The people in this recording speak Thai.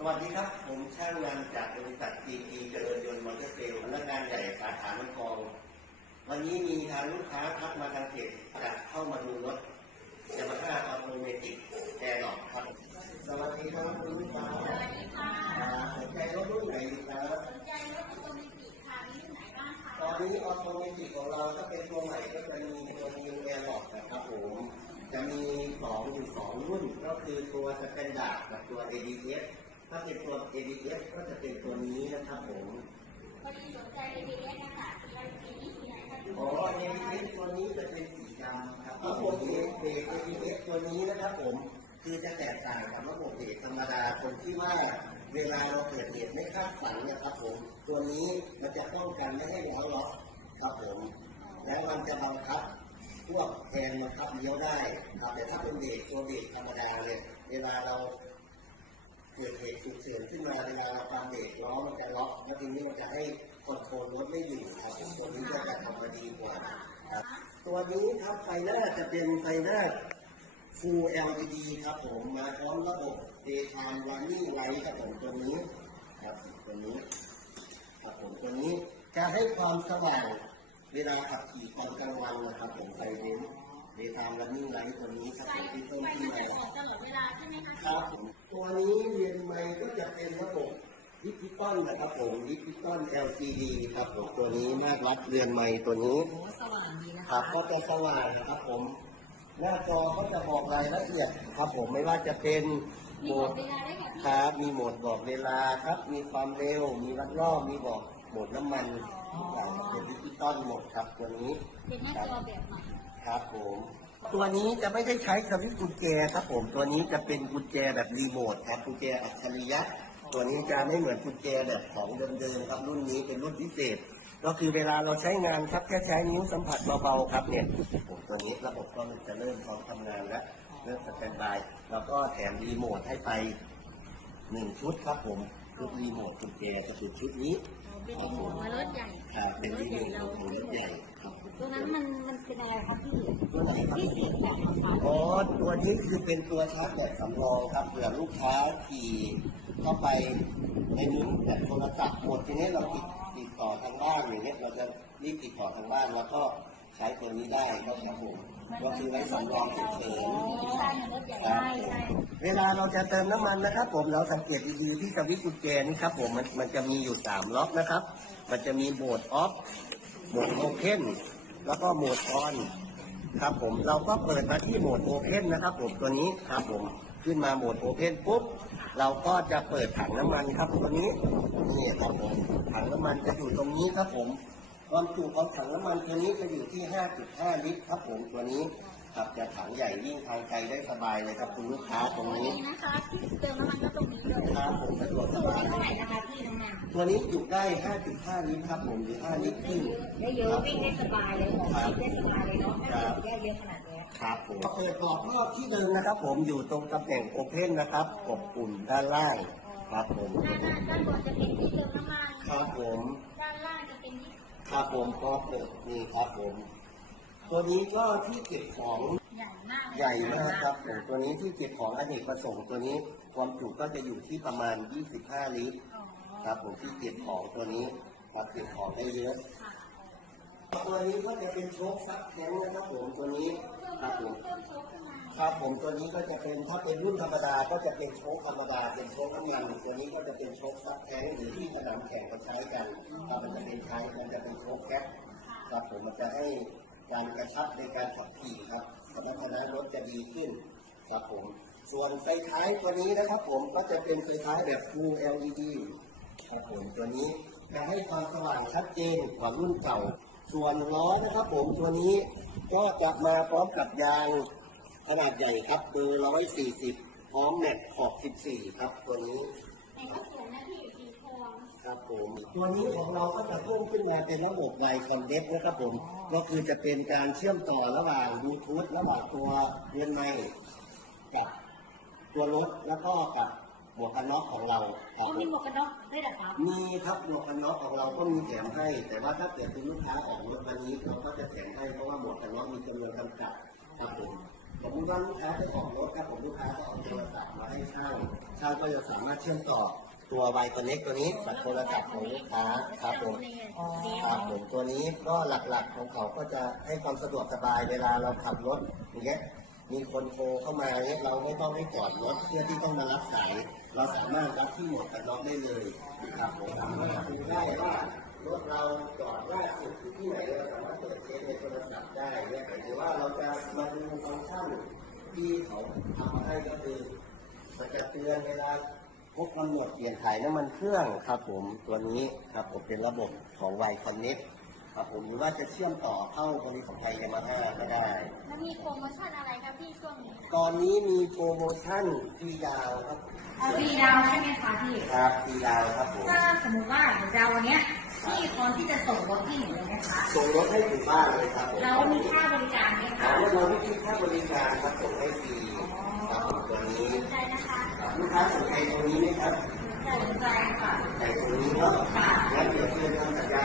สวัสดีครับ ผมช่างงานจากบริษัท CP เจริญยนต์มอเตอร์เซลล์พนักงานใหญ่สาขาน้ำพอง วันนี้มีทางลูกค้าทักมาทางเพจจะเข้ามาดูรถยามาฮ่าออโตเมติกแอร์ดอกครับ สวัสดีครับคุณลูกค้าสวัสดีค่ะอ่าสนใจรถรุ่นไหนดีครับสนใจรถออโตเมติกค่ะมีรุ่นไหนบ้างคะตอนนี้ออโตเมติกของเราถ้าเป็นตัวใหม่ก็จะมีตัวนิวแอร์ดอกนะครับผมจะมีสองอยู่สองรุ่นก็คือตัวสแตนดาร์ดกับตัว ABS ถ้าเป็นตัว ABS ก็จะเป็นตัวนี้นะครับผมพอดีสนใจ ABS นะคะสีอะไรสีนี้สีไหนคะอ๋อ ABS ตัวนี้จะเป็นสีดำครับระบบเบรก ABS ตัวนี้นะครับผม คือจะแตกต่างกับระบบเบรกธรรมดาตรงที่ว่าเวลาเราเกิดเหตุไม่คาดฝันเนะครับผม ตัวนี้มันจะป้องกันไม่ให้ล้อล็อกครับผม และมันจะบังคับพวกแทนบังคับเลี้ยวได้ครับแต่ถ้าเป็นเบรกตัวเบรกธรรมดาเนี่ยเวลาเรา เกิดเหตุฉุกเฉินขึ้นมาเวลาเราตามเบรกล้อมันจะล็อกแล้วทีนี้มันจะให้คนโทรลรถไม่อยู่ครับตัวนี้ก็จะทำมาดีกว่าครับตัวนี้ครับไฟหน้าจะเป็นไฟหน้า Full LED ครับผมมาพร้อมระบบ Daytime Running Light ครับผมตัวนี้ครับตัวนี้ครับผมตัวนี้จะให้ความสว่างเวลาขับขี่ตอนกลางวันนะครับผมไฟเน้น Daytime Running Light ตัวนี้ครับไฟผมที่ต้นไฟที่มันไหนจะออกตลอดเวลาใช่ไหมคะครับผมตัวนี้เรียนไมค์ก็จะเป็นระบบดิจิตอลนะครับผมดิจิตอล LCD ครับผมตัวนี้มาตรวัดเรียนไมค์ตัวนี้โอ้สว่างดีนะคคะรับก็จะสว่างนะครับผม หน้าจอก็จะบอกรายละเอียดครับผมไม่ว่าจะเป็นมีโหมหมดดเวลาได้ค่ะพี่ครับมีโหมดบอกเวลาครับ มีความเร็ว มีวัดรอบมีบอกโหมดน้ำมันต่างๆเป็นดิจิตอลหมดครับตัวนี้เป็นหน้าจอแบบใหม่ ครับผมตัวนี้จะไม่ได้ใช้สวิตช์กุญแจครับผมตัวนี้จะเป็นกุญแจแบบรีโมทครับกุญแจอัจฉริยะตัวนี้จะไม่เหมือนกุญแจแบบของเดิมๆครับรุ่นนี้เป็นรุ่นพิเศษ ก็คือเวลาเราใช้งานครับแค่ใช้นิ้วสัมผัสเบาๆครับเนี่ยตัวนี้ระบบก็จะเริ่มพร้อมทำงานแล้วเริ่มสแตนบายแล้วก็แถมรีโมทให้ไปหนึ่งชุดครับผม ชุดรีโมทกุญแจก็คือชุดนี้เป็นหัวรถใหญ่ครับเป็นรรีถใหโมญ่ทเราของรถใหญ่ครับตัวนั้นมันมันเป็นอะไรคะพี่ตัวไหนครับที่เสียงแบบของเขาอ๋อตัวนี้คือเป็นตัวชาร์จแบตสำรองครับเผื่อลูกค้าขี่เข้าไปในมุ้งแบบโทรศัพท์หมดทีนี้เราติดติดต่อทางบ้านอย่างเงี้ยเราจะรีบติดต่อทางบ้านแล้วก็ใช้ตัวนี้ได้ก็ครับผม ก็คือไว้สำรองฉุกเฉินสัญ่ครับเวลาเราจะเติมน้ำมันนะครับ ผมเราสังเกตดีๆที่สวิตช์กุญแจนี่ครับผมมันมันจะมีอยู่สามล็อกนะครับ มันจะมีโหมดออฟโหมดโอเพนแล้วก็โหมดออนครับผมเราก็เปิดมาที่โหมดโอเพนนะครับผมตัวนี้ครับผมขึ้นมาโหมดโอเพนปุ๊บเราก็จะเปิดถังน้ำมันครับตัวนี้นี่ครับผมถังน้ำมันจะอยู่ตรงนี้ครับผม ความจุของถังน้ำมันตัวนี้จะอยู่ที่ 5.5 ลิตรครับผมตัวนี้ครับจะถังใหญ่ยิ่งทางไกลได้สบายเลยครับคุณลูกค้าตรงตัวนี้นี้นะคะที่เติมน้ำมันก็ตรงนี้เลยครับผมสะดวกสตัวบายนี้เท่าไหร่นะคะพี่น้ำมันตัวนี้จุได้ 5.5 ลิตรครับผมหรือ 5 ลิตรครึ่งได้เยอะวิ่งได้สบายเลยของวิ่งได้สบายเลยเนาะถ้าเกิดแยกเยอะขนาดเนี้ย ครับผมเปิดบอกรอบที่เดิมนะครับ ผมอยู่ตรงตำแหน่งโอเพนนะครับอบอุ่นด้านล่างครับผมด้านล่างด้านบนจะเป็นที่เติมน้ำมัน ครับผม ด้านล่างจะเป็นที่ ครับผมก็เปิดนี่ครับผม ตัวนี้ก็ที่เก็บของใหญ่มากเลยใหญ่มากครับผมตัวนี้ที่เก็บของอเนกประสงค์ตัวนี้ความจุก็จะอยู่ที่ประมาณ 25 ลิตร อ๋อครับผมที่เก็บของตัวนี้ครับเก็บของได้เยอะ ค่ะตัวนี้ก็จะเป็นโชคซับแข็งนะครับผมตัวนี้ครับผม เพิ่มโชคขึ้นมา ครับผมตัวนี้ก็จะเป็นถ้าเป็นรุ่นธรรมดาก็จะเป็นโชคธรรมดาเป็นโชคน้ำมันตัวนี้ก็จะเป็นโชคซับแท้งหรือที่สนามแข่งเขาใช้กันครับมันจะเป็นใช้มันจะเป็นโชคแคปครับผมมันจะให้การกระชับในการขับขี่ครับสมรรถนะรถจะดีขึ้นครับผมส่วนไฟท้ายตัวนี้นะครับ ผมก็จะเป็นไฟท้ายแบบ Full LED ครับผมตัวนี้จะให้ความสว่างชัดเจนกว่ารุ่นเก่า ส่วนล้อนะครับ ผมตัวนี้ก็จะมาพร้อมกับยาง ขนาดใหญ่ครับเบอร์140พร้อมแม็กขอบ14ครับ ตัวนี้แต่ก็สวยนะพี่สีทองครับผมตัวนี้ของเราก็จะเพิ่มขึ้นมาเป็นระบบไลน์คอนเน็กนะครับผม ก็คือจะเป็นการเชื่อมต่อระหว่างบลูทูธระหว่างตัวเรือนไม้กับตัวรถแล้วก็กับหมวกกันน็อกของเราคอ๋รัอบผมีม หมวกกันน็อกด้วยเหรอคะมีครับหมวกกันน็อกของเราก็มีแถมให้ แต่ว่าถ้าเกิดเป็นลูกค้าออกรถวันนี้เราก็จะแถมให้เพราะว่าหมวกกันน็อกมีจำนวนจำกัดครับผม ผมว่าลูกค้าเจ้าของรถครับผมลูกค้าก็เอาโทรศัพท์มาให้ช่างช่างก็จะสามารถเชื่อมต่อตัวไวคอนเน็กตัวนี้กับโทรศัพท์ของลูกค้าครับผมครับผมตัวนี้ก็หลักๆของเขาก็จะให้ความสะดวกสบายเวลาเราขับรถอย่างเงี้ยมีคนโทรเข้ามาเนี่ยเราไม่ต้องให้จอดรถเพื่อที่ต้องมารับสายเราสามารถรับที่หมวกกันน็อกได้เลยครับผมสามารถดูได้ว่า รถเราจอดล่าสุดอยู่ที่ไหนเราสามารถเปิดเช็คในโทรศัพท์ได้เนี่ยหรือว่าเราจะมาดูฟังก์ชันที่เขาทำให้ก็คือมันจะเตือนเวลาพบกำหนดเปลี่ยนถ่ายน้ำมันเครื่องครับผมตัวนี้ครับผมเป็นระบบของไว คอนเน็กครับผมหรือว่าจะเชื่อมต่อเข้าบริษัทไทยยามาฮ่าก็ได้ แล้วมีโปรโมชั่นอะไรครับพี่ช่วงนี้ตอนนี้มีโปรโมชั่นฟรีดาวครับฟรีดาวน์ใช่ไหมคะพี่ ครับฟรีดาวครับผมถ้าสมมติว่าหนูดาววันเนี้ยพี่พร้อมที่จะส่งรถให้หนูเลยนะคะส่งรถให้ถึงบ้านเลยครับผมแล้วมีค่าบริการไหมถาคะมว่าเราไม่คิดค่าบริการครับส่งให้ฟรีครับผมตัวนี้สนใจนะคะลูกค้าสนใจตัวนี้ไหมครับ สนใจค่ะ แต่ตรงนี้เนาะงั้นเดี๋ยวเพื่อนทำสัญญา